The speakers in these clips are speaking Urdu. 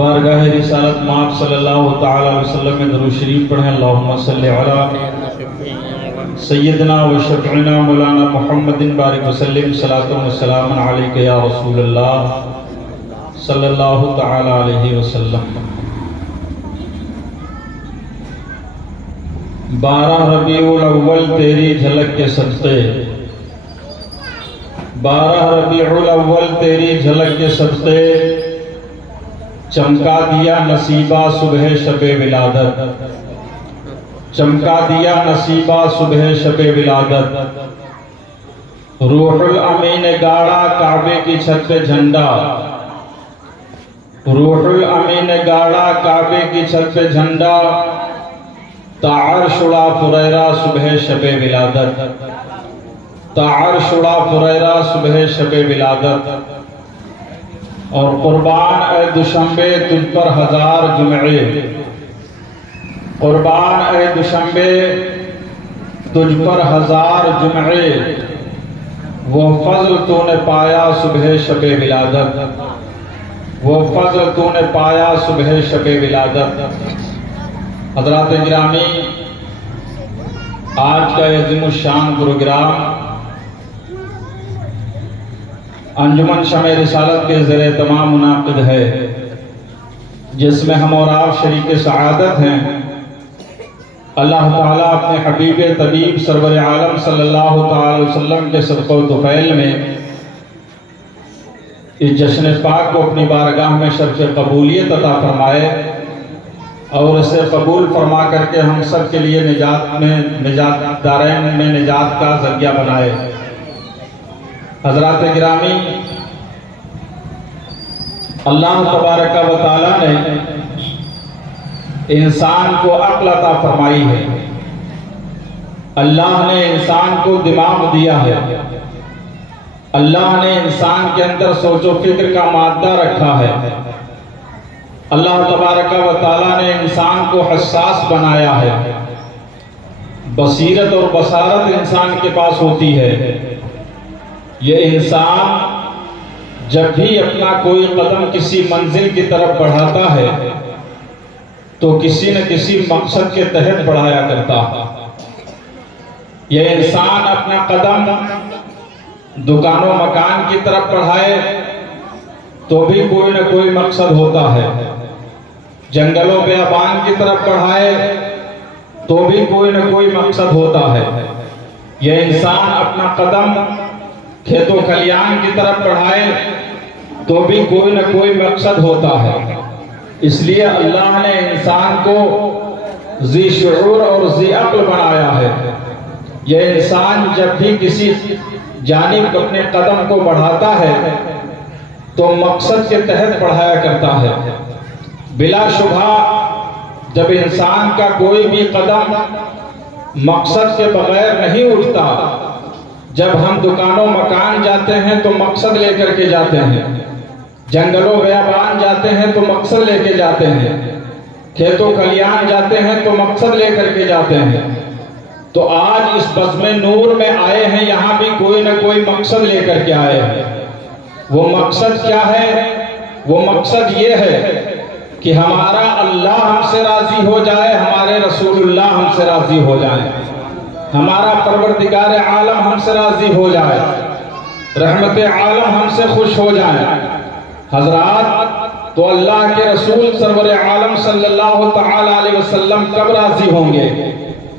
بارگاہ رسالت مآب صلی اللہ تعالی علیہ وسلم میں درود شریف پڑھیں۔ اللہم صلی علی سیدنا و شفیعنا مولانا محمد بارک وسلم صلاۃ و سلام علیک یا رسول اللہ صلی اللہ تعالی علیہ وسلم۔ 12 ربیع الاول تیری جھلک کے صدقے، 12 ربیع الاول تیری جھلک کے صدقے، چمکا دیا نصیبہ صبح شب ولادت، چمکا دیا نصیبہ صبح شب ولادت۔ روح الامین گاڑا کعبے کی چھت پہ جھنڈا، روح الامین گاڑا کعبے کی چھت پہ جھنڈا، تعرش اڑا فریرہ صبح شب ولادت، تعرش اڑا فریرہ صبح شب ولادت۔ اور قربان اے دوشنبے تجھ پر 1000 جمعے، قربان اے دوشنبے تجھ پر 1000 جمعے، وہ فضل تو نے پایا صبح شب ولادت، وہ فضل تو نے پایا صبح شب ولادت۔ حضرات گرامی، آج کا عظیم الشان پروگرام انجمن شمع رسالت کے زیر اہتمام منعقد ہے، جس میں ہم اور آپ شریک سعادت ہیں۔ اللہ تعالیٰ اپنے حبیب طبیب سرور عالم صلی اللہ تعالی وسلم کے صدقہ و طفیل میں اس جشن پاک کو اپنی بارگاہ میں شرف قبولیت عطا فرمائے، اور اسے قبول فرما کر کے ہم سب کے لیے نجات دارین میں نجات کا ذریعہ بنائے۔ حضرات گرامی، اللہ تبارک و تعالیٰ نے انسان کو عقل عطا فرمائی ہے، اللہ نے انسان کو دماغ دیا ہے، اللہ نے انسان کے اندر سوچ و فکر کا مادہ رکھا ہے، اللہ تبارک و تعالیٰ نے انسان کو حساس بنایا ہے، بصیرت اور بصارت انسان کے پاس ہوتی ہے۔ یہ انسان جب بھی اپنا کوئی قدم کسی منزل کی طرف بڑھاتا ہے تو کسی نہ کسی مقصد کے تحت بڑھایا کرتا ہے۔ یہ انسان اپنا قدم دکان و مکان کی طرف بڑھائے تو بھی کوئی نہ کوئی مقصد ہوتا ہے، جنگل و بیابان کی طرف بڑھائے تو بھی کوئی نہ کوئی مقصد ہوتا ہے۔ یہ انسان اپنا قدم کھیت و کھلیان کی طرف بڑھائے تو بھی کوئی نہ کوئی مقصد ہوتا ہے۔ اس لیے اللہ نے انسان کو ذی شعور اور ذی عقل بنایا ہے۔ یہ انسان جب بھی کسی جانب اپنے قدم کو بڑھاتا ہے تو مقصد کے تحت بڑھایا کرتا ہے۔ بلا شبہ جب انسان کا کوئی بھی قدم مقصد کے بغیر نہیں اٹھتا، جب ہم دکان و مکان جاتے ہیں تو مقصد لے کر کے جاتے ہیں، جنگل و بیابان جاتے ہیں تو مقصد لے کے جاتے ہیں، کھیت و کھلیان جاتے ہیں تو مقصد لے کر کے جاتے ہیں، تو آج اس بزم نور میں آئے ہیں، یہاں بھی کوئی نہ کوئی مقصد لے کر کے آئے ہیں۔ وہ مقصد کیا ہے؟ وہ مقصد یہ ہے کہ ہمارا اللہ ہم سے راضی ہو جائے، ہمارے رسول اللہ ہم سے راضی ہو جائیں، ہمارا پروردگار عالم ہم سے راضی ہو جائے، رحمت عالم ہم سے خوش ہو جائیں۔ حضرات، تو اللہ کے رسول سرور عالم صلی اللہ تعالی علیہ وسلم کب راضی ہوں گے؟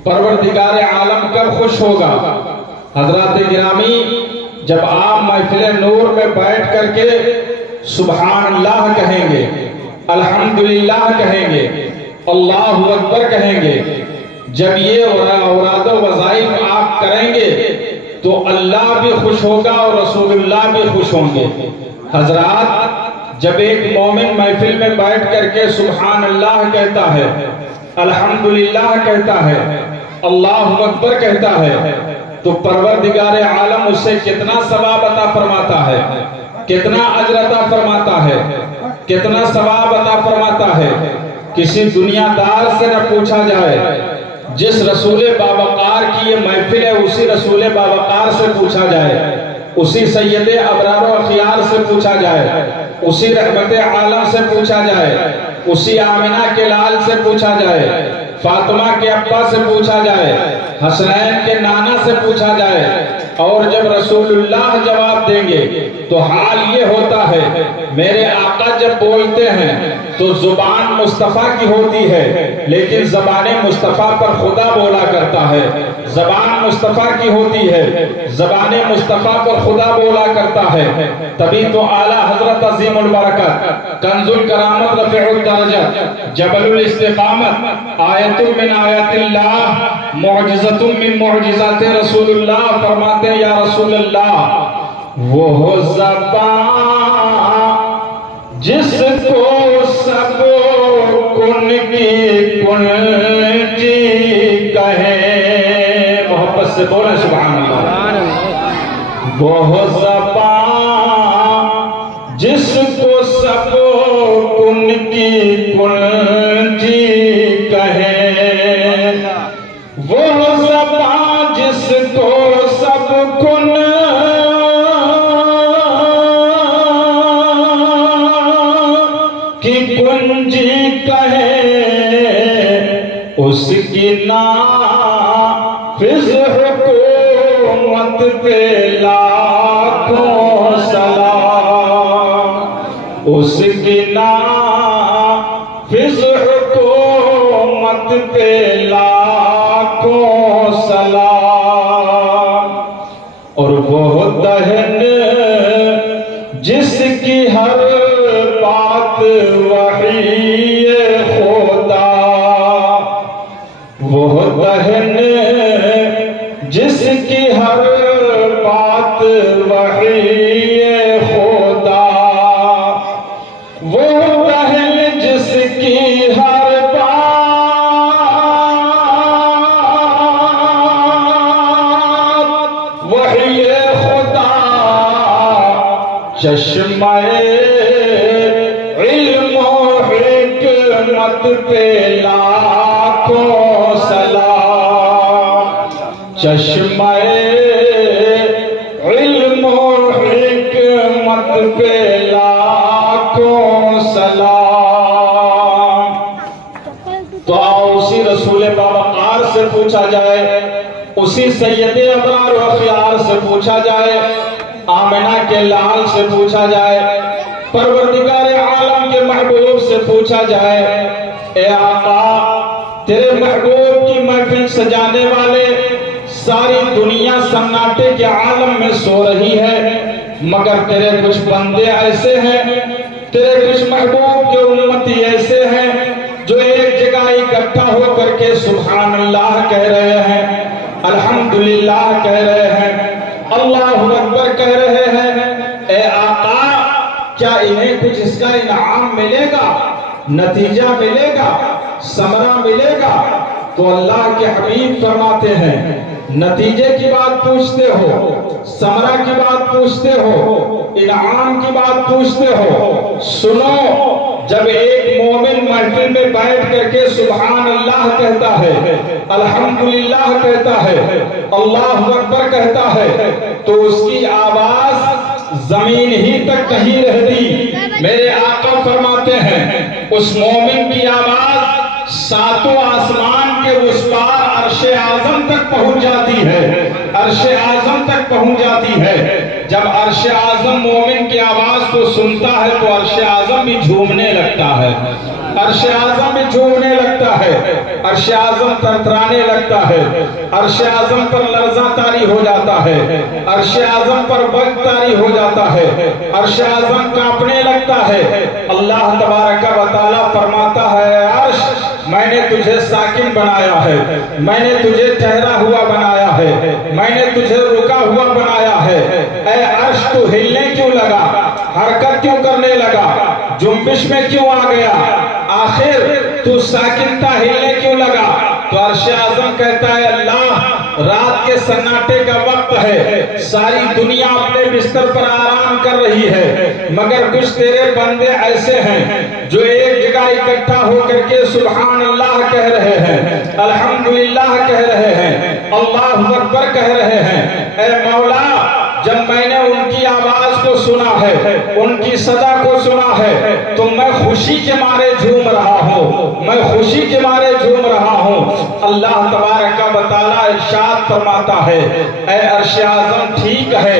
پروردگار عالم کب خوش ہوگا؟ حضرات گرامی، جب آپ محفل نور میں بیٹھ کر کے سبحان اللہ کہیں گے، الحمدللہ کہیں گے، اللہ اکبر کہیں گے، جب یہ اوراد و وظائف آپ کریں گے تو اللہ بھی خوش ہوگا اور رسول اللہ بھی خوش ہوں گے۔ حضرات، جب ایک مومن محفل میں بیٹھ کر کے سبحان اللہ کہتا ہے، الحمدللہ کہتا ہے، اللہ اکبر کہتا ہے، تو پروردگار عالم اس سے کتنا ثواب عطا فرماتا ہے، کتنا اجر عطا فرماتا ہے، کتنا ثواب عطا فرماتا ہے۔ کسی دنیا دار سے نہ پوچھا جائے، جس رسول باوقار کی یہ محفل ہے اسی رسول باوقار سے پوچھا جائے، اسی سید ابرار و اخیار سے پوچھا جائے، اسی رحمت عالم سے پوچھا جائے، اسی آمنہ کے لال سے پوچھا جائے، فاطمہ کے ابا سے پوچھا جائے، حسنین کے نانا سے پوچھا جائے، اور جب رسول اللہ جواب دیں گے تو حال یہ ہوتا ہے میرے آقا جب بولتے ہیں تو زبان مصطفیٰ کی ہوتی ہے لیکن زبان مصطفیٰ پر خدا بولا کرتا ہے، زبان مصطفیٰ کی ہوتی ہے زبان مصطفیٰ پر خدا بولا کرتا ہے۔ تبھی تو اعلیٰ حضرت عظیم البرکت کنز الکرامت رفیع الدرجہ جبل الاستقامت آیت من آیات اللہ معجزت من معجزات رسول اللہ فرماتے ہیں یا رسول اللہ وہ زبان جس کو سب کن کی کنجی کہیں، محبت سے بولیں سبحان اللہ، وہ زبان جس کو سب کن کی کنجی کہیں، وہ زبان جس کو سب کن کی کنجی کہے، اس کی نافذ حکومت پہ لاکھوں سلام، اس کی نافذ حکومت پہ لاکھوں سلام، اور وہ دہن جس کی ہر بات وحی خدا، وہ دہن جس کی ہر بات وحی خدا، وہ دہن جس کی ہر بات وحی خدا، چشمہ علم و حکمت پہ لاکھوں سلام، چشمہ علم و حکمت پہ لاکھوں سلام۔ تو آؤ اسی رسول باوقار سے پوچھا جائے، اسی سید ابرار و اخیار سے پوچھا جائے، آمنہ کے لال سے پوچھا جائے، پروردگار عالم کے محبوب سے پوچھا جائے، اے آقا تیرے محبوب کی محفل سجانے والے ساری دنیا سناٹے کے عالم میں سو رہی ہے، مگر تیرے کچھ بندے ایسے ہیں، تیرے کچھ محبوب کے امتی ایسے ہیں جو ایک جگہ اکٹھا ہو کر کے سبحان اللہ کہہ رہے ہیں، الحمدللہ کہہ رہے ہیں، اللہ اکبر کہہ رہے ہیں۔ اے آقا کیا انہیں کچھ اس کا انعام ملے گا، نتیجہ ملے گا، ثمرہ ملے گا؟ تو اللہ کے حبیب فرماتے ہیں نتیجے کی بات پوچھتے ہو، ثمرہ کی بات پوچھتے ہو، انعام کی بات پوچھتے ہو، سنو جب ایک مومن محفل میں بیٹھ کر کے سبحان اللہ کہتا ہے، الحمدللہ کہتا ہے، اللہ اکبر کہتا ہے، تو اس کی آواز زمین ہی تک نہیں رہتی، میرے آقا فرماتے ہیں اس مومن کی آواز ساتوں آسمان کے اس پار عرش اعظم تک پہنچ جاتی ہے، عرش اعظم تک پہنچ جاتی ہے۔ جب عرش اعظم مومن کی آواز کو سنتا ہے تو عرش اعظم بھی جھومنے لگتا ہے، عرش اعظم بھی جھومنے لگتا ہے، عرش اعظم ترترانے لگتا ہے، عرش اعظم پر لرزہ طاری ہو جاتا ہے، عرش اعظم پر وقت طاری ہو جاتا ہے، عرش اعظم کانپنے لگتا ہے۔ اللہ تبارک و تعالیٰ فرماتا ہے عرش میں نے تجھے ساکن بنایا ہے، میں نے تجھے ٹھہرا ہوا بنایا ہے، میں نے تجھے رکا ہوا بنایا ہے، اے عرش تو ہلنے کیوں لگا، حرکت کیوں کرنے لگا، جنبش میں کیوں آ گیا، آخر تو ساکن تھا ہلنے کیوں لگا؟ تو عرش اعظم کہتا ہے اللہ رات کے سناٹے کا وقت ہے، ساری دنیا اپنے بستر پر آرام کر رہی ہے، مگر کچھ تیرے بندے ایسے ہیں جو ایک جگہ اکٹھا ہو کر کے سبحان اللہ کہہ رہے ہیں، الحمدللہ کہہ رہے ہیں، اللہ اکبر کہہ رہے ہیں۔ اے مولا جب میں نے ان کی آواز کو سنا ہے، ان کی صدا کو سنا ہے تو میں خوشی کے مارے جھوم رہا ہوں، میں خوشی کے مارے جھوم رہا ہوں۔ اللہ تبارک و تعالیٰ ارشاد فرماتا ہے اے عرش اعظم ٹھیک ہے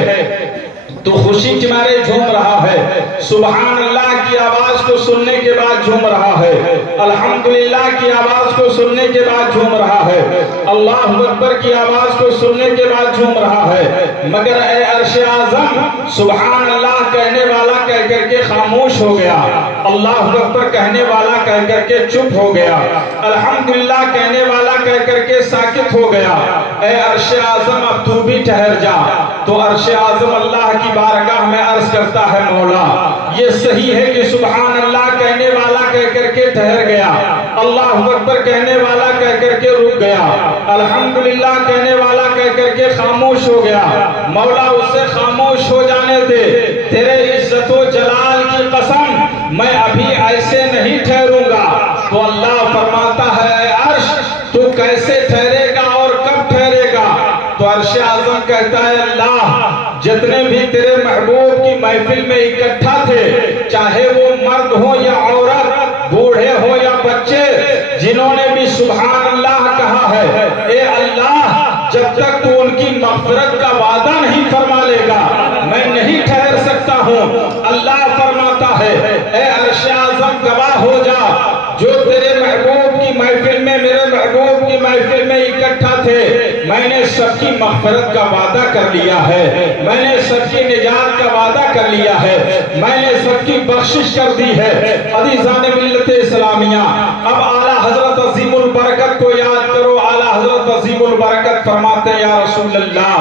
تو خوشی کے مارے جھوم رہا ہے، سبحان اللہ کی آواز کو سننے کے بعد جھوم رہا ہے، الحمدللہ کی آواز کو سننے کے بعد جھوم رہا ہے، اللہ اکبر کی آواز کو سننے کے بعد جھوم رہا ہے، مگر اے عرش اعظم سبحان اللہ کہنے والا کہہ کر کے خاموش ہو گیا، اللہ اکبر کہنے والا کہہ کر کے چپ ہو گیا، الحمدللہ کہنے والا کہہ کر کے ساکت ہو گیا۔ اے عرش اعظم اب تو بھی ٹھہر جا، تو عرش اعظم اللہ کی بارگاہ میں عرض کرتا ہے مولا یہ صحیح ہے کہ سبحان اللہ کہنے والا کہہ کر کے ٹھہر گیا، اللہ اکبر کہنے والا کہہ کر کے رک گیا، الحمدللہ کہنے والا کہہ کر کے خاموش ہو گیا، مولا اسے خاموش ہو جانے دے، تیرے عزت و جلال کی قسم میں ابھی ایسے نہیں ٹھہروں گا۔ تو اللہ فرماتا ہے اے عرش تو کیسے ٹھہرے گا اور کب ٹھہرے گا؟ تو عرش اعظم کہتا ہے اللہ جتنے بھی تیرے محبوب کی محفل میں اکٹھا تھے، چاہے وہ مرد ہو یا عورت، بوڑھے ہو یا بچے، جنہوں نے بھی سبحان اللہ کہا ہے، اے اللہ جب تک تو ان کی مغفرت کا وعدہ نہیں فرما لے گا میں نہیں ٹھہر سکتا ہوں۔ اللہ فرماتا ہے اے عرش اعظم گواہ ہو جا جو تیرے محبوب کی محفل میں میرے محبوب کی محفل میں اکٹھا تھے، میں نے سب کی مغفرت کا وعدہ کر لیا ہے، میں نے سب کی نجات کا وعدہ کر لیا ہے، میں نے سب کی بخشش کر دی ہے۔ عزیزان ملت اسلامیہ اب اعلیٰ حضرت عظیم البرکت کو یاد کرو، اعلیٰ حضرت عظیم البرکت فرماتے ہیں یا رسول اللہ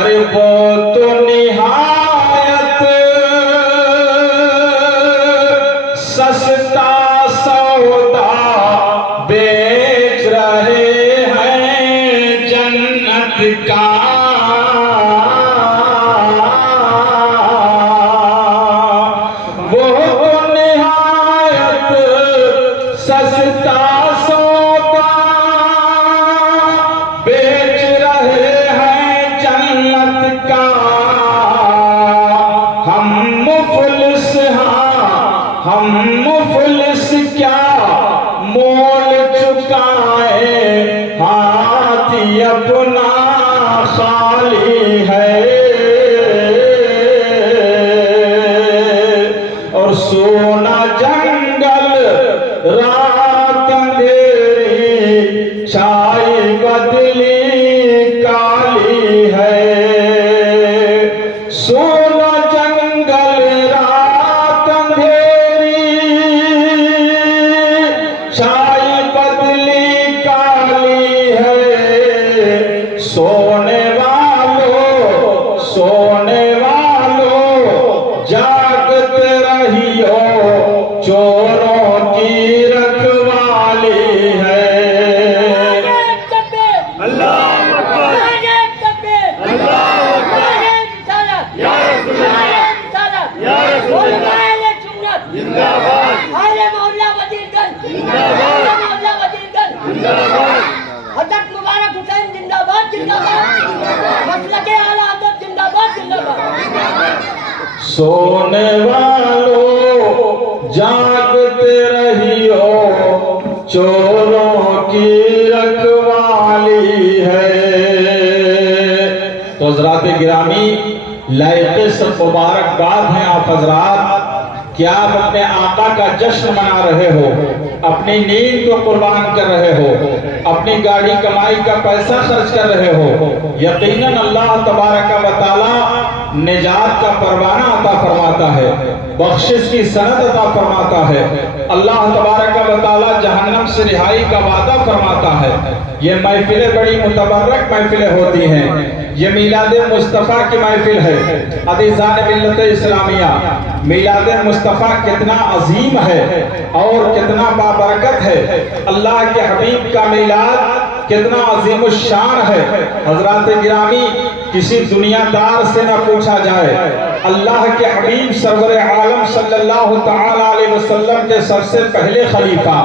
ارے وہ تو نہایت سستا سودا بیچ رہے ہیں جنت کا، وہ تو نہایت سستا سودا بیچ رہے ہیں جنت کا، ہم مفلس ہم مفلس کیا مول چکائیں ہاتھی اپنا خالی ہے، اور سونا جنگل رات اندھیری چھائی بدلی کالی ہے، سونا جنگل رات اندھیری چھائی بدلی کالی ہے، سونے والو جاگتے رہیو چوروں کی رکھوالی ہے۔ اللہ اکبر، اللہ اکبر، یا رسول اللہ، یا رسول اللہ، زندہ باد، زندہ باد، حضرت مبارک حسین زندہ باد، زندہ باد، مسلک اعلیٰ حضرت زندہ باد، زندہ باد۔ سونے والو جاگتے رہیو چوروں کی رکھوالی ہے۔ تو حضرات گرامی لائق سب مبارکباد ہیں آپ حضرات کہ آپ اپنے آقا کا جشن منا رہے ہو، اپنی نیند کو قربان کر رہے ہو، اپنی گاڑی کمائی کا پیسہ خرچ کر رہے ہو، یقیناً اللہ تبارک و تعالی نجات کا پروانہ عطا فرماتا ہے، بخشش کی سند عطا فرماتا ہے، اللہ تبارک و تعالی جہنم سے رہائی کا وعدہ فرماتا ہے۔ یہ محفلیں بڑی متبرک محفلیں ہوتی ہیں، یہ میلاد مصطفیٰ کی محفل ہے۔ عزیزان ملت اسلامیہ میلاد مصطفیٰ کتنا عظیم ہے اور کتنا بابرکت ہے، اللہ کے حبیب کا میلاد کتنا عظیم الشان ہے۔ حضرات گرامی کسی دنیا دار سے نہ پوچھا جائے، اللہ کے حبیب سرور عالم صلی اللہ تعالی علیہ وسلم کے سب سے پہلے خلیفہ،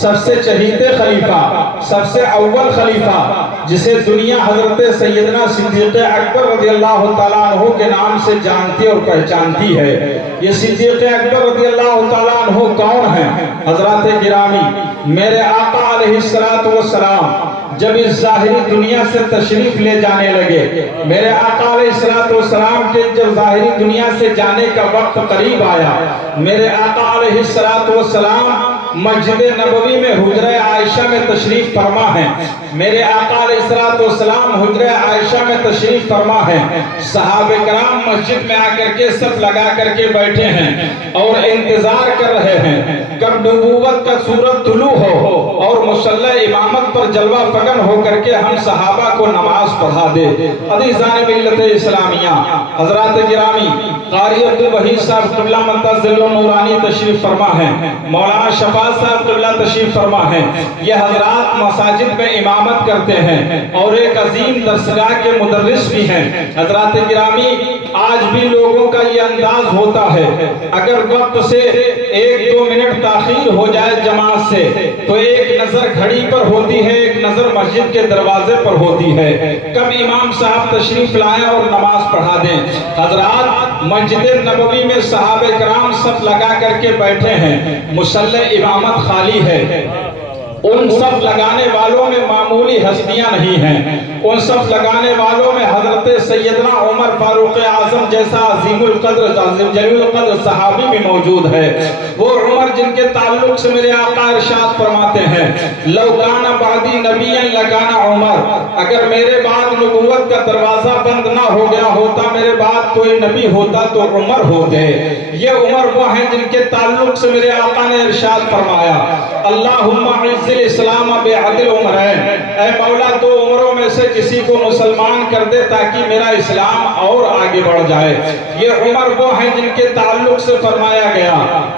سب سے چہیتے خلیفہ، سب سے اول خلیفہ، جسے دنیا حضرت سیدنا صدیق اکبر رضی اللہ تعالیٰ عنہ کے نام سے جانتی اور پہچانتی ہے۔ یہ صدیق اکبر رضی اللہ تعالیٰ عنہ کون ہیں؟ حضرات گرامی، میرے آقا علیہ السلام جب اس ظاہری دنیا سے تشریف لے جانے لگے، میرے آقا علیہ السلام کے جب ظاہری دنیا سے جانے کا وقت قریب آیا، میرے آقا علیہ السلام مسجد نبوی میں حجرہ عائشہ میں تشریف فرما ہیں۔ میرے آقا علیہ السلام حجرہ عائشہ میں تشریف فرما ہیں، صحابہ کرام مسجد میں آ کر کے صف لگا کر کے بیٹھے ہیں اور انتظار کر رہے ہیں کب نبوت کا سورج طلوع ہو اور مصلی امامت پر جلوہ فگن ہو کر کے ہم صحابہ کو نماز پڑھا دے۔ عزیزان ملت اسلامیہ، حضرات گرامی، قاری عبدالوحید صاحب قبلہ منتظر نورانی تشریف فرما ہیں، مولانا شفاعت صاحب قبلہ تشریف فرما ہیں۔ یہ حضرات مساجد میں امامت کرتے ہیں اور ایک عظیم درسگاہ کے مدرس بھی ہیں۔ حضرات گرامی، آج بھی لوگوں کا یہ انداز ہوتا ہے، اگر وقت سے 1-2 منٹ تاخیر ہو جائے جماعت سے تو ایک نظر گھڑی پر ہوتی ہے، ایک نظر مسجد کے دروازے پر ہوتی ہے، کب امام صاحب تشریف لائیں اور نماز پڑھا دیں۔ حضرات، مسجد نبوی میں صحابہ کرام صف لگا کر کے بیٹھے ہیں، مصلی امامت خالی ہے۔ ان صف لگانے والوں میں معمولی ہستیاں نہیں ہیں، ان صف لگانے والوں میں حضرت سیدنا عمر فاروق اعظم جیسا عظیم القدر جلیل القدر صحابی بھی موجود ہے۔ وہ عمر جن کے تعلق سے میرے آقا ارشاد فرماتے ہیں، لو کان بعدی نبیا لکان عمر، اگر میرے بعد نبوت کا دروازہ بند نہ ہو گیا ہوتا، میرے بعد کوئی نبی ہوتا تو عمر ہوتے۔ یہ عمر وہ ہیں جن کے تعلق سے میرے آقا نے ارشاد فرمایا، اللہم اعز الاسلام بعدل عمرین، اے مولا 2 عمروں میں سے کسی کو مسلمان کر دے تاکہ میرا اسلام اور آگے بڑھ جائے۔ یہ عمر وہ ہیں جن کے تعلق سے فرمایا گیا،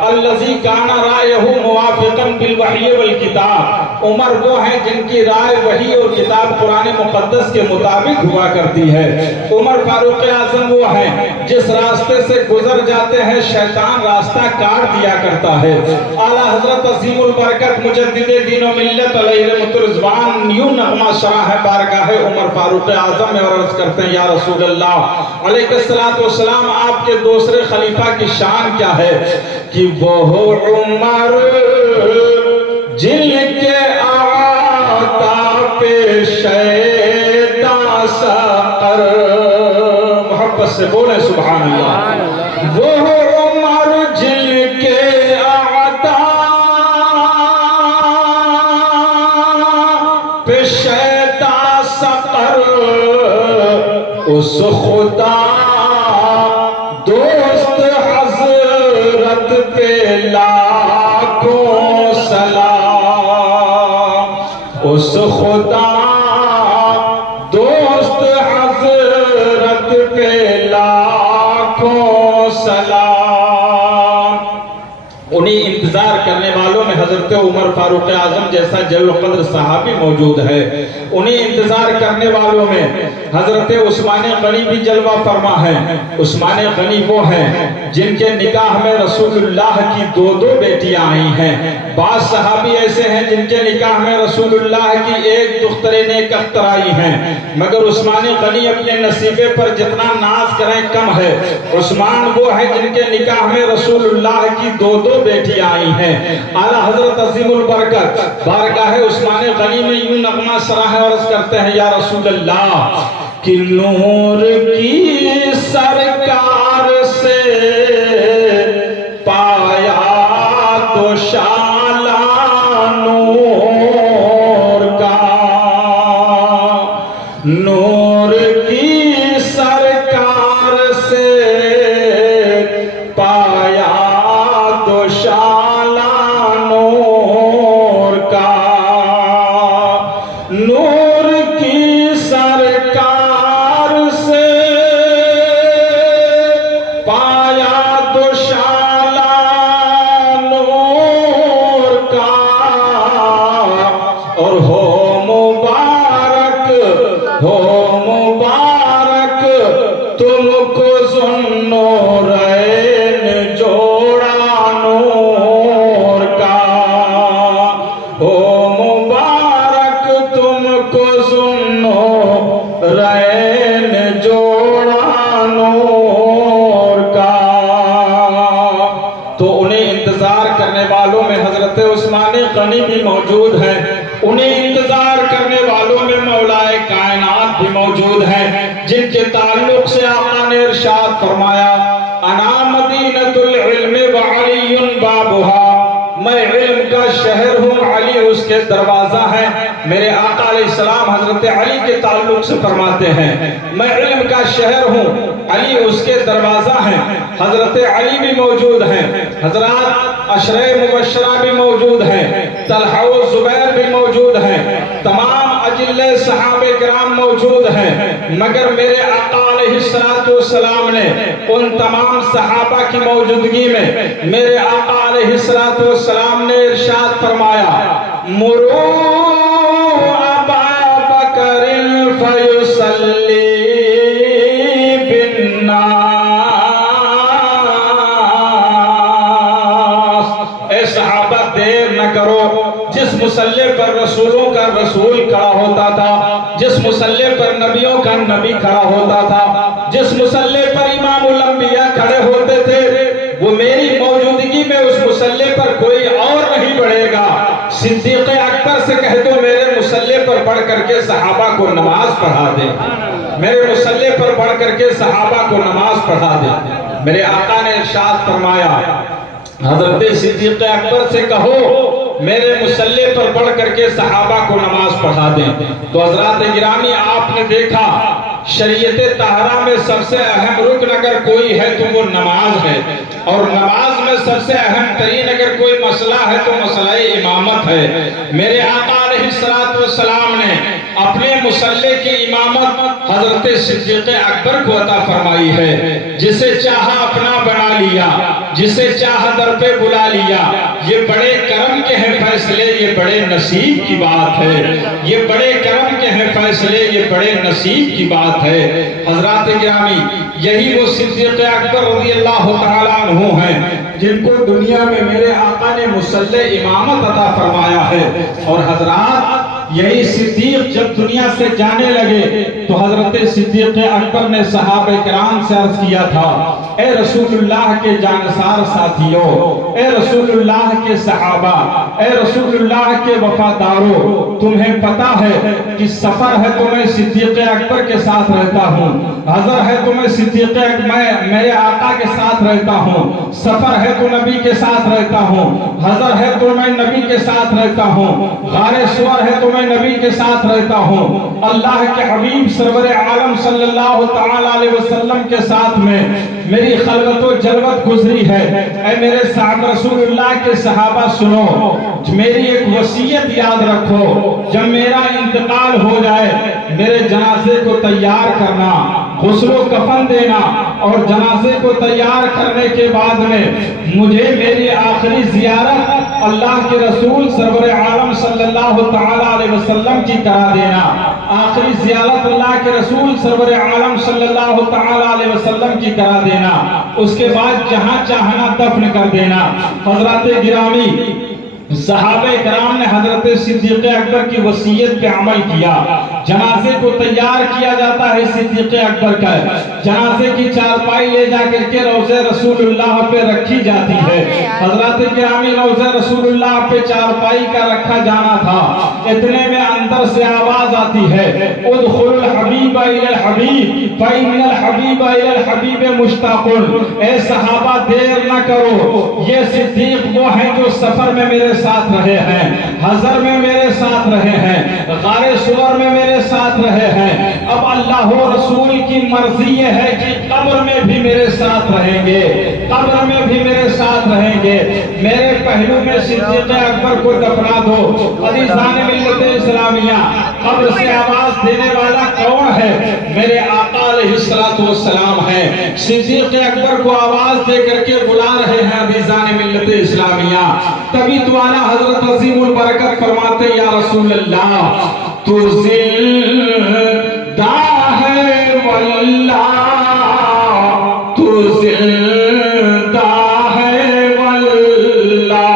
الذی کان رائہ موافقا بالوحی والکتاب، عمر وہ ہیں جن کی رائے وحی اور کتاب قرآن مقدس کے مطابق ہوا کرتی ہے۔ عمر فاروق اعظم وہ ہیں جس راستے سے گزر جاتے ہیں شیطان راستہ کاٹ دیا کرتا ہے۔ اعلیٰ حضرت عظیم البرکت مجدد دین و ملت علیہ رحمت الرضوان یوں نغمہ شرح ہے بارگاہ عمر فاروق اعظم میں اور عرض کرتے ہیں، یا رسول اللہ علیہ السلام، آپ کے دوسرے خلیفہ کی شان کیا ہے؟ کہ وہ عمر جن کے آتا پہ شیطان سقر، محبت سے بولے سبحان اللہ، وہ عمر جن کے آتا پہ شیطان سقر، اس خدا دوست حضرت پہ لاکھوں سلام، اس خدا دوست حضرت پہ لاکھوں سلام۔ انہیں انتظار کرنے والوں میں حضرت عمر فاروق اعظم جیسا جلیل القدر صحابی موجود ہے۔ انہیں انتظار کرنے والوں میں حضرت عثمان غنی بھی جلوہ فرما ہے۔ عثمان غنی وہ ہیں جن کے نکاح میں رسول اللہ کی 2 بیٹیاں آئی ہیں۔ بعض صحابی ایسے ہیں جن کے نکاح میں رسول اللہ کی 1 دختر نیک اختر آئی ہیں، مگر عثمان غنی اپنے نصیبے پر جتنا ناز کریں کم ہے۔ عثمان وہ ہیں جن کے نکاح میں رسول اللہ کی 2 بیٹیاں آئی ہیں۔ اعلیٰ حضرت عظیم البرکت بارگاہ عثمان غنی میں یوں نغمہ سراہ عرض کرتے ہیں، یا رسول اللہ، کہ نور کی سرکار سے پایا تو شالا نور کا، نور کی سرکار سے پایا تو شالا نور کا، نور کی سرکار سے پایا تو شالا نور کا، اور ہو مبارک ہو عثمان غنی بھی موجود ہیں، انہیں انتظار کرنے والوں میں مولائے کائنات بھی موجود ہیں، جن کے تعلق سے آقا نے ارشاد فرمایا انا مدینۃ العلم وعلی بابھا، میں علم کا شہر ہوں، علی اس کے دروازہ ہے۔ میرے آقا علیہ السلام حضرت علی کے تعلق سے فرماتے ہیں میں علم کا شہر ہوں، علی اس کے دروازہ ہیں۔ حضرت علی بھی موجود ہیں، حضرات عشرہ مبشرہ بھی موجود ہیں، طلحہ و زبیر بھی موجود ہیں، تمام اجلے صحابہ کرام موجود ہیں، مگر میرے آقا علیہ السلام نے ان تمام صحابہ کی موجودگی میں میرے آقا علیہ السلام نے ارشاد فرمایا مرو ابا بکر فیصلی بالناس، اے صحابہ دیر نہ کرو، جس مصلی پر رسولوں کا رسول کھڑا ہوتا تھا، جس مصلی پر نبیوں کا نبی کھڑا ہوتا تھا، جس مصلی پر امام الانبیاء کھڑے ہوتے تھے، وہ میری موجودگی میں اس مصلی پر کوئی اور نہیں بڑھے گا۔ صدیق اکبر سے کہہ دو میرے مصلی پر بڑھ کر کے صحابہ کو نماز پڑھا دے، میرے مصلی پر بڑھ کر کے صحابہ کو نماز پڑھا دے۔ میرے آقا نے ارشاد فرمایا حضرت صدیق اکبر سے کہو میرے مصلی پر بڑھ کر کے صحابہ کو نماز پڑھا دیں۔ تو حضرات گرامی آپ نے دیکھا شریعت طاہرہ میں سب سے اہم رکن اگر کوئی ہے تو وہ نماز ہے، اور نماز میں سب سے اہم ترین اگر کوئی مسئلہ ہے تو مسئلہ امامت ہے۔ میرے آقا علیہ السلام نے اپنے مصلی کی امامت حضرت صدیق اکبر کو عطا فرمائی ہے، جسے چاہا اپنا بنا لیا، جسے چاہا در پہ بلا لیا۔ یہ بڑے کرم کے ہیں فیصلے، یہ بڑے نصیب کی بات ہے، یہ بڑے کرم کے ہیں فیصلے، یہ بڑے نصیب کی بات ہے۔ حضرات گرامی یہی وہ صدیق اکبر رضی اللہ تعالیٰ عنہ ہیں جن کو دنیا میں میرے آقا نے مصلی امامت عطا فرمایا ہے۔ اور حضرات یہی صدیق جب دنیا سے جانے لگے تو حضرت صدیق اکبر نے صحابہ کرام سے عرض کیا تھا اے رسول اللہ کے جانثار ساتھیوں، اے رسول اللہ کے صحابہ، اے رسول اللہ کے وفاداروں، تمہیں پتا ہے کہ سفر ہے تو میں صدیق اکبر کے ساتھ رہتا ہوں، حضر ہے تو میں صدیق میرے آقا کے ساتھ رہتا ہوں، سفر ہے تو نبی کے ساتھ رہتا ہوں، حضر ہے تو میں نبی کے ساتھ رہتا ہوں، غار سور ہے تو میں نبی کے ساتھ رہتا ہوں۔ اللہ کے حبیب سرور عالم صلی اللہ تعالی علیہ وسلم کے ساتھ میں میری خلوت و جلوت گزری ہے۔ اے میرے صاحب رسول اللہ کے صحابہ سنو، میری ایک وصیت یاد رکھو، جب میرا انتقال ہو جائے میرے جنازے کو تیار کرنا، غسل و کفن دینا، اور جنازے کو تیار کرنے کے بعد میں مجھے میری آخری زیارت اللہ کے رسول سرور عالم صلی اللہ تعالی علیہ وسلم کی کرا دینا، آخری زیارت اللہ کے رسول سرور عالم صلی اللہ تعالی علیہ وسلم کی کرا دینا، اس کے بعد جہاں چاہنا دفن کر دینا۔ حضرات گرامی صحابہ کرام نے حضرت صدیق اکبر کی وصیت پہ عمل کیا، جنازے کو تیار کیا جاتا ہے صدیق اکبر کا، جنازے کی چارپائی لے جا کر کے روضہ رسول اللہ پہ رکھی جاتی ہے۔ حضرات گرامی روضہ رسول اللہ پہ چارپائی کا رکھا جانا تھا، اتنے میں اندر سے آواز آتی ہے ادخل الحبیب الی الحبیب فإن الحبیب الی الحبیب مشتاق۔ اے صحابہ دیر نہ کرو، یہ صدیق وہ ہیں جو سفر میں میرے ساتھ رہے ہیں، حضر میں میرے ساتھ رہے ہیں، غار سور میں میرے ساتھ رہے ہیں، اب اللہ و رسول کی مرضی یہ ہے کہ قبر میں بھی میرے ساتھ رہیں گے، قبر میں بھی میرے ساتھ رہیں گے، میرے پہلو میں صدیق اکبر کو دفنا دو۔ عزیزان ملت اسلامیہ قبر سے آواز دینے والا کون ہے؟ میرے آقا علیہ السلام ہے، صدیق اکبر کو آواز دے کر کے بلا رہے ہیں عزیزان ملت اسلامیہ۔ تبھی تو اعلیٰ حضرت عظیم البرکت فرماتے یا رسول اللہ تو زندہ ہے واللہ، تو زندہ ہے واللہ،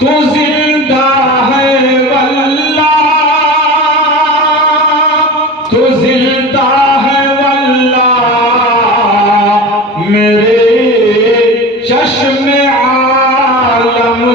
تو زندہ ہے واللہ، تو زندہ ہے واللہ، میرے چشم عالم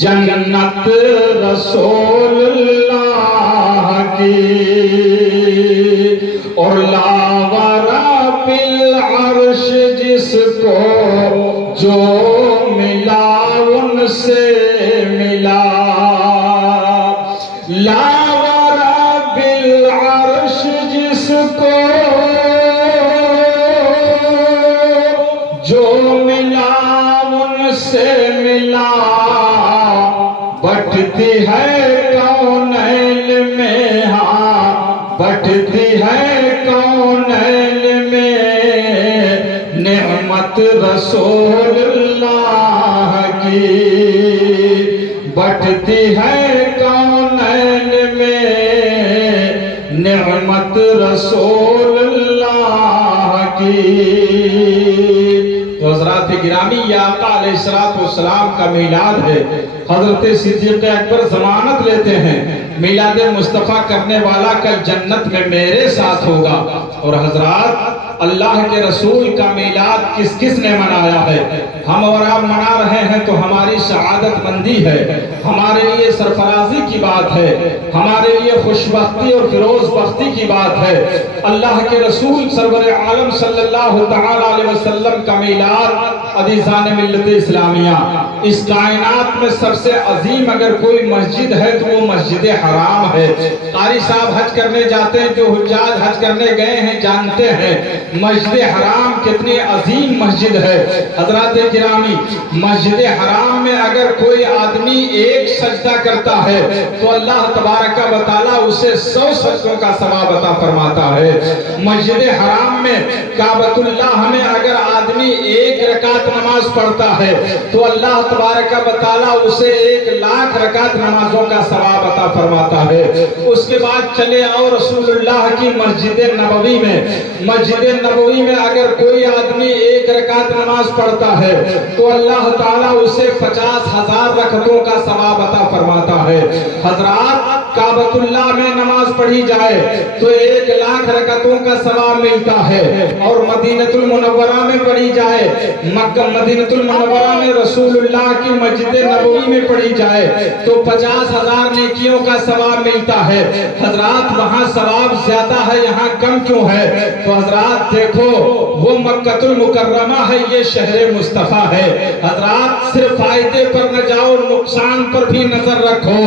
جنت رسول اللہ کی اور لاورا بالعرش جس کو جو ملا ان سے ملا لاورا بالعرش جس کو جو ملا ان سے ملا بٹتی ہے کونین میں ہاں بٹتی ہے کونین میں نعمت رسول اللہ کی بٹتی ہے کونین میں نعمت رسول اللہ کی۔ تو حضرات گرامی یہ آقا علیہ السلام کا میلاد ہے۔ حضرت صدیق اکبر ضمانت لیتے ہیں میلاد مصطفیٰ کرنے والا کل جنت میں میرے ساتھ ہوگا۔ اور حضرات اللہ کے رسول کا میلاد کس کس نے منایا ہے؟ ہم اور آپ منا رہے ہیں تو ہماری سعادت مندی ہے، ہمارے لیے سرفرازی کی بات ہے، ہمارے لیے خوشبختی اور فیروز بختی کی بات ہے۔ اللہ کے رسول سرور عالم صلی اللہ تعالی علیہ وسلم کا میلاد عزیزان ملت اسلامیہ، اس کائنات میں سب سے عظیم اگر کوئی مسجد ہے تو وہ مسجد حرام ہے۔ قاری صاحب حج کرنے جاتے ہیں، جو حجاج حج کرنے گئے ہیں جانتے ہیں مسجد حرام کتنی عظیم مسجد ہے۔ حضرات گرامی مسجد حرام میں اگر کوئی آدمی ایک سجدہ کرتا ہے تو اللہ تبارک و تعالی اسے 100 سجدوں کا ثواب عطا فرماتا ہے۔ مسجد حرام میں کعبۃ اللہ میں اگر آدمی ایک رکعت نماز پڑھتا ہے تو اللہ تبارک و تعالی اسے 1,00,000 رکعت نمازوں کا ثواب عطا فرماتا ہے۔ اس کے بعد چلے آؤ رسول اللہ کی مسجد نبوی میں، مسجد نبوی میں اگر کوئی آدمی ایک رکعت نماز پڑھتا ہے تو اللہ تعالیٰ اسے 50,000 رکعتوں کا ثواب عطا فرماتا ہے۔ حضرات کعبۃ اللہ میں نماز پڑھی جائے تو 1,00,000 رکعتوں کا ثواب ملتا ہے، اور مدینہ المنورہ میں پڑھی جائے، مدینہ المنورہ میں رسول اللہ کی مسجد نبوی میں پڑھی جائے تو 50,000 نیکیوں کا ثواب ملتا ہے۔ حضرات وہاں ثواب زیادہ ہے، یہاں کم کیوں ہے؟ تو حضرات دیکھو وہ مکہ المکرمہ ہے، یہ شہر مصطفیٰ ہے۔ حضرات صرف فائدے پر نہ جاؤ، نقصان پر بھی نظر رکھو۔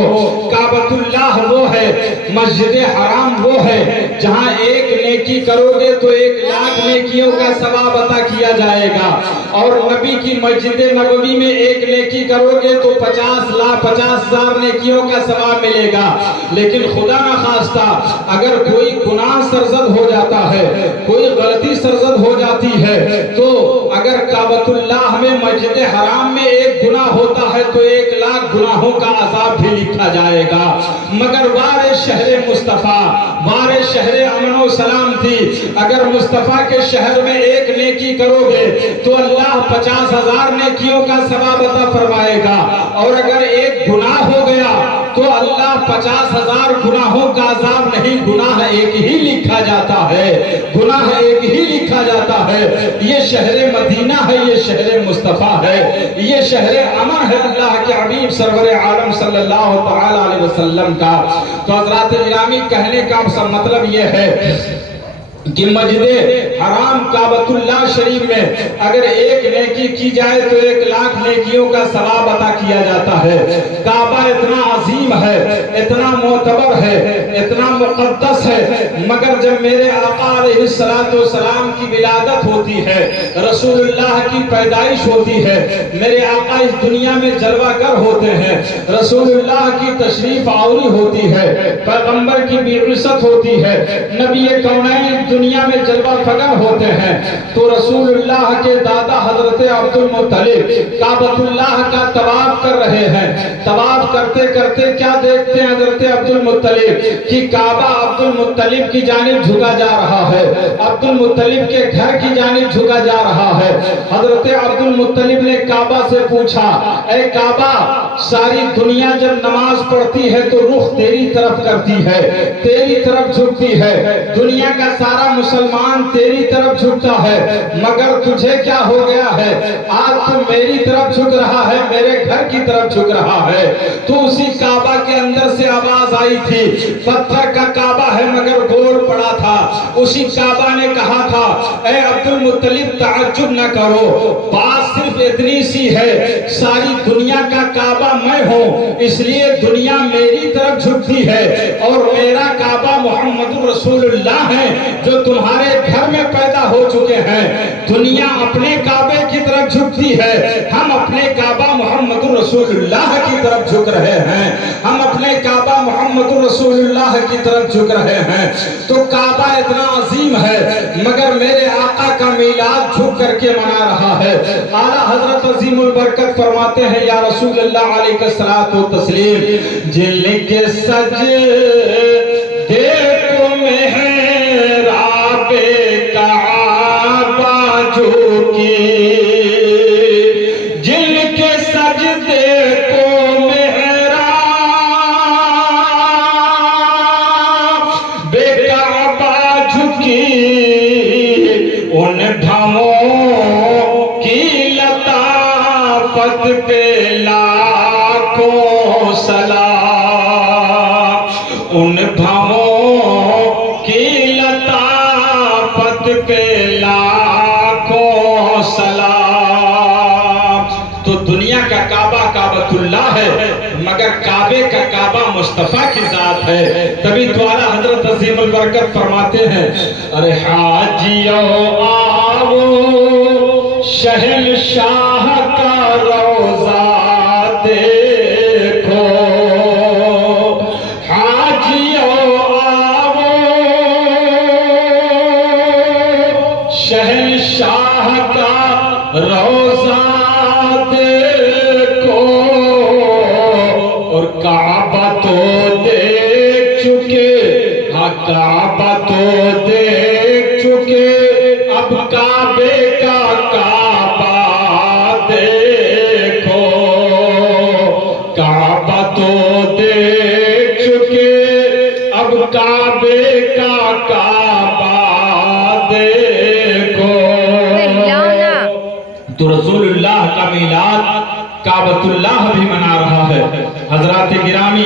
کعبۃ اللہ وہ ہے، مسجد حرام وہ ہے جہاں ایک نیکی کرو گے تو 1,00,000 نیکیوں کا ثواب عطا کیا جائے گا، اور نبی کی مسجد نبوی میں ایک نیکی کرو گے تو 50,000 نیکیوں کا ثواب ملے گا۔ لیکن خدا نہ خواستہ اگر کوئی گناہ سرزد ہو جاتا ہے، کوئی غلطی سرزد ہو جاتی ہے، تو اگر کعبۃ اللہ میں مسجد حرام میں ایک گناہ ہوتا ہے تو 1,00,000 گناہوں کا عذاب بھی لکھا جائے گا۔ مگر وارے شہر مصطفیٰ، وارے شہر امن و سلام تھی، اگر مصطفیٰ کے شہر میں ایک نیکی کرو گے تو اللہ 50,000 نیکیوں کا ثواب عطا فرمائے گا، اور اگر ایک گناہ ہو گیا تو اللہ 50,000 گناہوں کا عذاب نہیں، گناہ ایک ہی لکھا جاتا ہے، گناہ ایک ہی لکھا جاتا ہے۔ یہ شہر مدینہ ہے، یہ شہر مصطفیٰ ہے، یہ شہر امن ہے اللہ کے حبیب سرور عالم صلی اللہ تعالی علیہ وسلم کا۔ تو حضرات گرامی کہنے کا مطلب یہ ہے کہ مسجد حرام کعبۃ اللہ شریف میں اگر ایک نیکی کی جائے تو 1,00,000 نیکیوں کا ثواب عطا کیا جاتا ہے۔ کعبہ اتنا عظیم ہے، اتنا معتبر ہے، اتنا مقدس ہے، مگر جب میرے آقا علیہ السلام کی ولادت ہوتی ہے، رسول اللہ کی پیدائش ہوتی ہے، میرے آقا اس دنیا میں جلوہ گر ہوتے ہیں، رسول اللہ کی تشریف آوری ہوتی ہے، پیغمبر کی بعثت ہوتی ہے، نبی کونین دنیا میں جلوہ فگر ہوتے ہیں، تو رسول اللہ کے دادا حضرت عبد المطلب کعبۃ اللہ کا طواف کر رہے ہیں۔ طواف کرتے کرتے کیا دیکھتے ہیں حضرت عبد المطلب کہ کعبہ عبد المطلب کی جانب جھکا جا رہا ہے، عبد المطلب کے گھر کی جانب جھکا جا رہا ہے۔ حضرت عبد المطلب نے کعبہ سے پوچھا، اے کعبہ، ساری دنیا جب نماز پڑھتی ہے تو رخ تیری طرف کرتی ہے، تیری طرف جھکتی ہے، دنیا کا سارا مسلمان تیری طرف جھکتا ہے، مگر تجھے کیا ہو گیا ہے؟ آج تو میری طرف جھک رہا ہے، میرے گھر گھر کی طرف جھک رہا ہے تو اسی کعبہ کے اندر سے آواز آئی تھی، پتھر کا کعبہ ہے مگر گول پڑا تھا، اسی کعبہ نے کہا تھا اے عبد المطلب تعجب نہ کرو، بات صرف اتنی سی ہے، ساری دنیا کا کعبہ میں ہوں، اس لیے دنیا میری طرف جھکتی ہے اور میرا کعبہ محمد رسول اللہ ہے جو تمہارے گھر میں پیدا ہو چکے ہیں۔ دنیا اپنے کعبے کی طرف جھکتی ہے، ہم اپنے کعبہ محمد رسول اللہ کی طرف جھک رہے ہیں، ہم اپنے کعبہ محمد رسول اللہ کی طرف جھک رہے ہیں۔ تو کعبہ اتنا عظیم ہے مگر میرے آقا کا میلاد جھک کر کے منا رہا ہے۔ اعلیٰ حضرت عظیم البرکت فرماتے ہیں یا رسول اللہ علیہ الصلوۃ والتسلیم، جن کے سجدے کو محراب کعبہ جھکی، جن کے سجدے کو محراب کعبہ جھکی، ان ڈھموں کی لطافت پہ لاکھوں سلام، ان ڈھموں کی لطافت پہ لاکھوں سلام۔ تو دنیا کا کعبہ کعبۃ اللہ ہے مگر کعبے کا کعبہ مصطفیٰ کی ذات ہے۔ تبھی تو اعلیٰ حضرت عظیم البرکت فرماتے ہیں ارے حاجیو آؤ شہنشاہ کا روضہ دیکھو، حاجیو آؤ شہنشاہ کا روضہ دیکھو، اور کعبہ تو دیکھ چکے، ہاں کعبہ تو دیکھ چکے، اب کعبے کا کعبہ دیکھو، کعبہ تو دیکھ چکے، اب کعبے کا کعبہ دیکھو۔ تو رسول اللہ کا میلاد کعبۃ اللہ بھی منا رہا ہے۔ حضرات گرامی،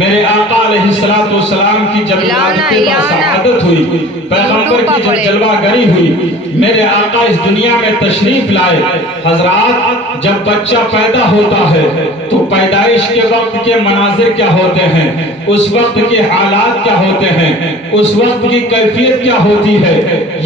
میرے آقا علیہ السلام کی جب ولادت باسعادت ہوئی، پیغمبر کی جب جلوہ گری ہوئی، میرے آقا اس دنیا میں تشریف لائے۔ حضرات جب بچہ پیدا ہوتا ہے تو پیدائش کے وقت کے مناظر کیا ہوتے ہیں، اس وقت کے حالات کیا ہوتے ہیں، اس وقت کی کیفیت کیا ہوتی ہے،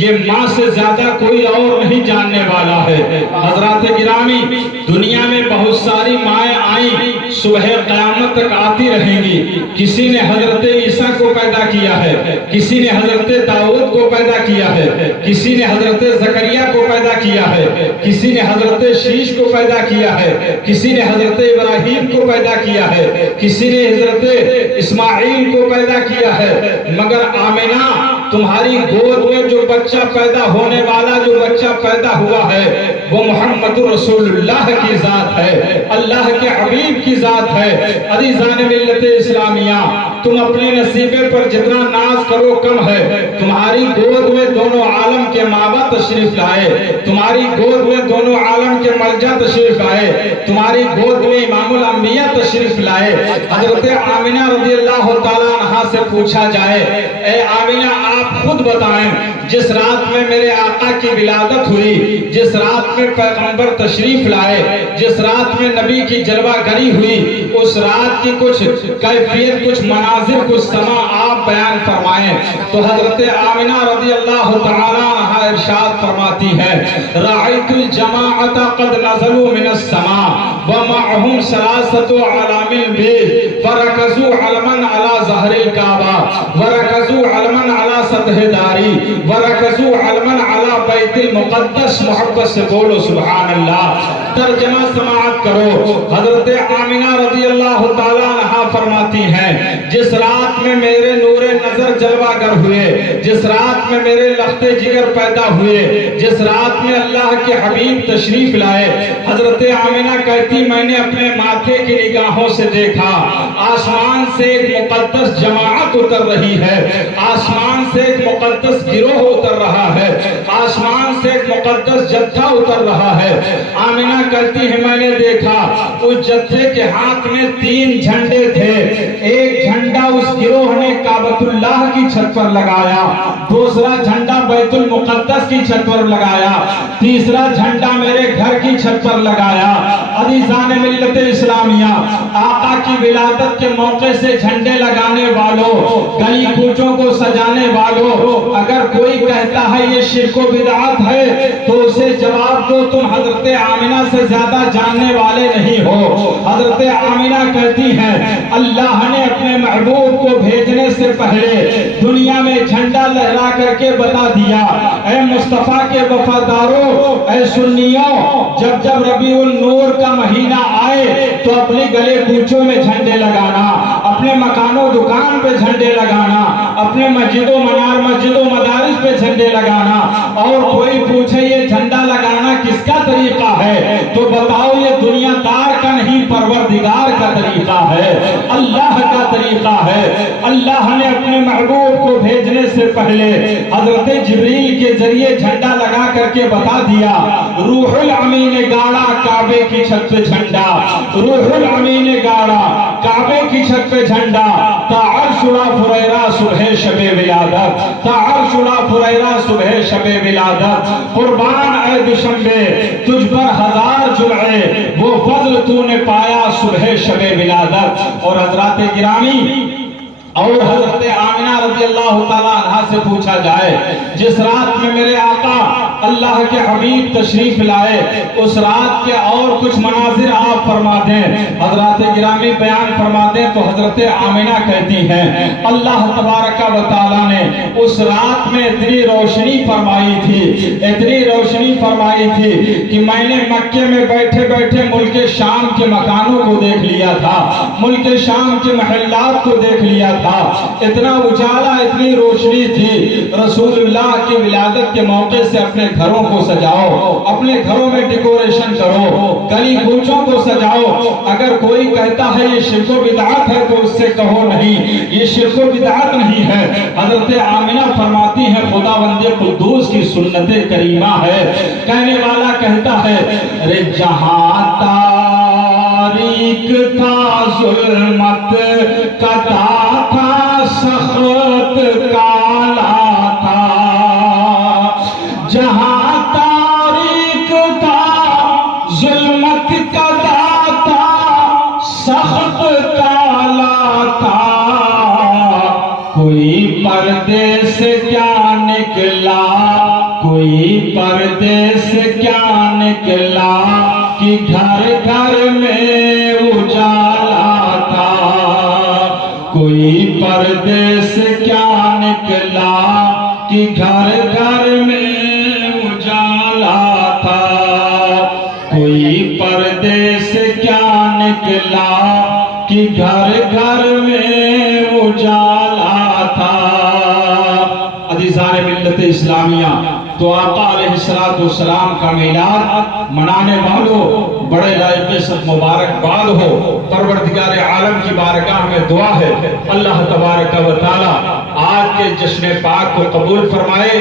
یہ ماں سے زیادہ کوئی اور نہیں جاننے والا ہے۔ حضرات گرامی، دنیا میں بہت ساری مائیں آئیں، صبح قیامت تک آتی رہیں گی۔ کسی نے حضرت عیسیٰ کو پیدا کیا ہے، کسی نے حضرت داؤد کو پیدا کیا ہے، کسی نے حضرت زکریا کو پیدا کیا ہے، کسی نے حضرت شیش کو پیدا کیا ہے، کسی نے حضرت ابراہیم کو پیدا کیا ہے، کسی نے حضرت اسماعیل کو پیدا کیا ہے، مگر آمنہ تمہاری گود میں جو بچہ پیدا ہونے والا، جو بچہ پیدا ہوا ہے، وہ محمد رسول اللہ کی ذات ہے، اللہ کے حبیب کی ذات ہے۔ عزیزان ملت اسلامیہ، تم اپنے نصیبے پر جتنا ناز کرو کم ہے۔ تمہاری گود میں دونوں عالم کے مابا تشریف لائے، تمہاری گود میں دونوں عالم کے ملجا تشریف لائے، تمہاری گود میں امام الانبیاء تشریف لائے۔ حضرت آمنہ رضی اللہ تعالیٰ عنہا سے پوچھا جائے، اے آمنہ آپ خود بتائیں، جس رات میں میرے آقا کی ولادت ہوئی، جس رات میں پیغمبر تشریف لائے، جس رات میں نبی کی جلوہ گری ہوئی، اس رات کی کچھ کیفیت، کچھ مناظر، کچھ سما آپ بیان فرمائیں۔ تو حضرت آمنہ رضی اللہ تعالیٰ عنہا ارشاد فرماتی ہے، رأیت الجماعت قد نزلوا من السماء ومعهم ثلاثة علام البيت فركزوا علما على ظهر الكعبة وركزوا علما على سطح داری وركزوا علما على بیت المقدس۔ محبت سے بولو سبحان اللہ۔ ترجمہ سماعت کرو۔ حضرت آمنہ رضی اللہ تعالیٰ عنہا فرماتی ہیں جس رات میں میرے نور نظر جلوہ گر ہوئے، جس رات میں میرے لخت جگر پیدا ہوئے، جس رات میں اللہ کے حبیب تشریف لائے، حضرت آمنہ کہتی میں نے اپنے ماتھے کی نگاہوں سے دیکھا آسمان سے ایک مقدس جماعت اتر رہی ہے، آسمان سے ایک مقدس گروہ اتر رہا ہے، آسمان سے ایک مقدس جتھا اتر رہا ہے۔ آمنہ کہتی ہے میں نے دیکھا اس جتھے کے ہاتھ میں 3 جھنڈے تھے، ایک جھنڈا اس گروہ نے کعبۃ اللہ کی چھت پر لگایا، دوسرا جھنڈا بیت المقدس کی چھت پر لگایا، تیسرا جھنڈا میرے گھر کی چھت پر لگایا۔ عزیزان ملت اسلامیہ، آقا کی ولادت کے موقع سے جھنڈے لگانے والوں، گلی کوچوں کو سجانے والوں، اگر کوئی کہتا ہے یہ شرک و بدعت ہے تو اسے جواب دو تم حضرت آمنہ سے زیادہ جاننے والے نہیں ہو۔ حضرت آمنہ کہتی ہیں اللہ نے اپنے محبوب کو بھیجنے سے پہلے دنیا میں جھنڈا لہرا کر کے بتا دیا اے مصطفیٰ کے وفاداروں، اے سنیوں، جب جب ربیع النور کا مہینہ آئے تو اپنے گلے کوچوں میں جھنڈے لگانا، اپنے مکان و دکان پہ جھنڈے لگانا، اپنے مسجد و منار مسجد و مدارس پہ جھنڈے لگانا۔ اور کوئی پوچھے یہ جھنڈا لگانا کس کا طریقہ ہے تو بتاؤ یہ دنیا دار کا نہیں پروردگار کا طریقہ ہے، اللہ کا طریقہ ہے۔ اللہ نے اپنے محبوب کو بھیجنے سے پہلے حضرت جبریل کے ذریعے جھنڈا لگا کر کے بتا دیا روح الامین نے گاڑا کعبے کی چھت پہ جھنڈا، روح الامین نے گاڑا کعبے کی چھت پہ جھنڈا، تا عرش اڑا فریرا صبح شب ولادت، تا عرش اڑا فریرا صبح شب ولادت، قربان اے دوشنبے تجھ پر 1000 جمعے وہ فضل تو نے پایا صبح شب ولادت۔ اور حضرات گرامی اور حضرت آمنہ رضی اللہ تعالیٰ عنہ سے پوچھا جائے جس رات میں میرے آقا اللہ کے حبیب تشریف لائے اس رات کے اور کچھ مناظر آپ فرما دیں، حضرات گرامی بیان فرما دیں تو حضرت آمنہ کہتی ہیں اللہ تبارک و تعالیٰ نے اس رات میں اتنی روشنی فرمائی تھی، اتنی روشنی فرمائی تھی کہ میں نے مکے میں بیٹھے بیٹھے ملک شام کے مکانوں کو دیکھ لیا تھا، ملک شام کے محلات کو دیکھ لیا تھا، اتنا اجالا اتنی روشنی تھی۔ رسول اللہ کی ولادت کے موقع سے اپنے گھروں کو سجاؤ، اپنے گھروں میں ڈیکوریشن کرو، گلی کوچوں کو سجاؤ۔ اگر کوئی کہتا ہے یہ شرک و بدعت ہے تو اس سے کہو نہیں یہ شرک و بدعت نہیں ہے۔ حضرت آمنہ فرماتی ہے خداوند قدوس کی سنت کریمہ ہے۔ کہنے والا کہتا ہے رے جہاں تاریک تھا ظلمت کا تھا سخت کالا تھا، جہاں تاریک تھا ظلمت کا تھا سخت کالا تھا، کوئی پردے سے کیا نکلا، کوئی پردے سے کیا نکلا کہ گھر گھر میں اجالا تھا، کوئی پردے سے کیا نکلا کہ گھر گھر میں اجالا تھا، کوئی پردے سے کیا نکلا کہ گھر گھر میں اجالا تھا۔ عزیزان ملت اسلامیہ، تو آقا علیہ السلام کا میلاد منانے والوں بڑے لائق سب مبارکباد ہو۔ پروردگار عالم کی بارگاہ میں دعا ہے اللہ تبارک و تعالی آج کے جشن پاک کو قبول فرمائے۔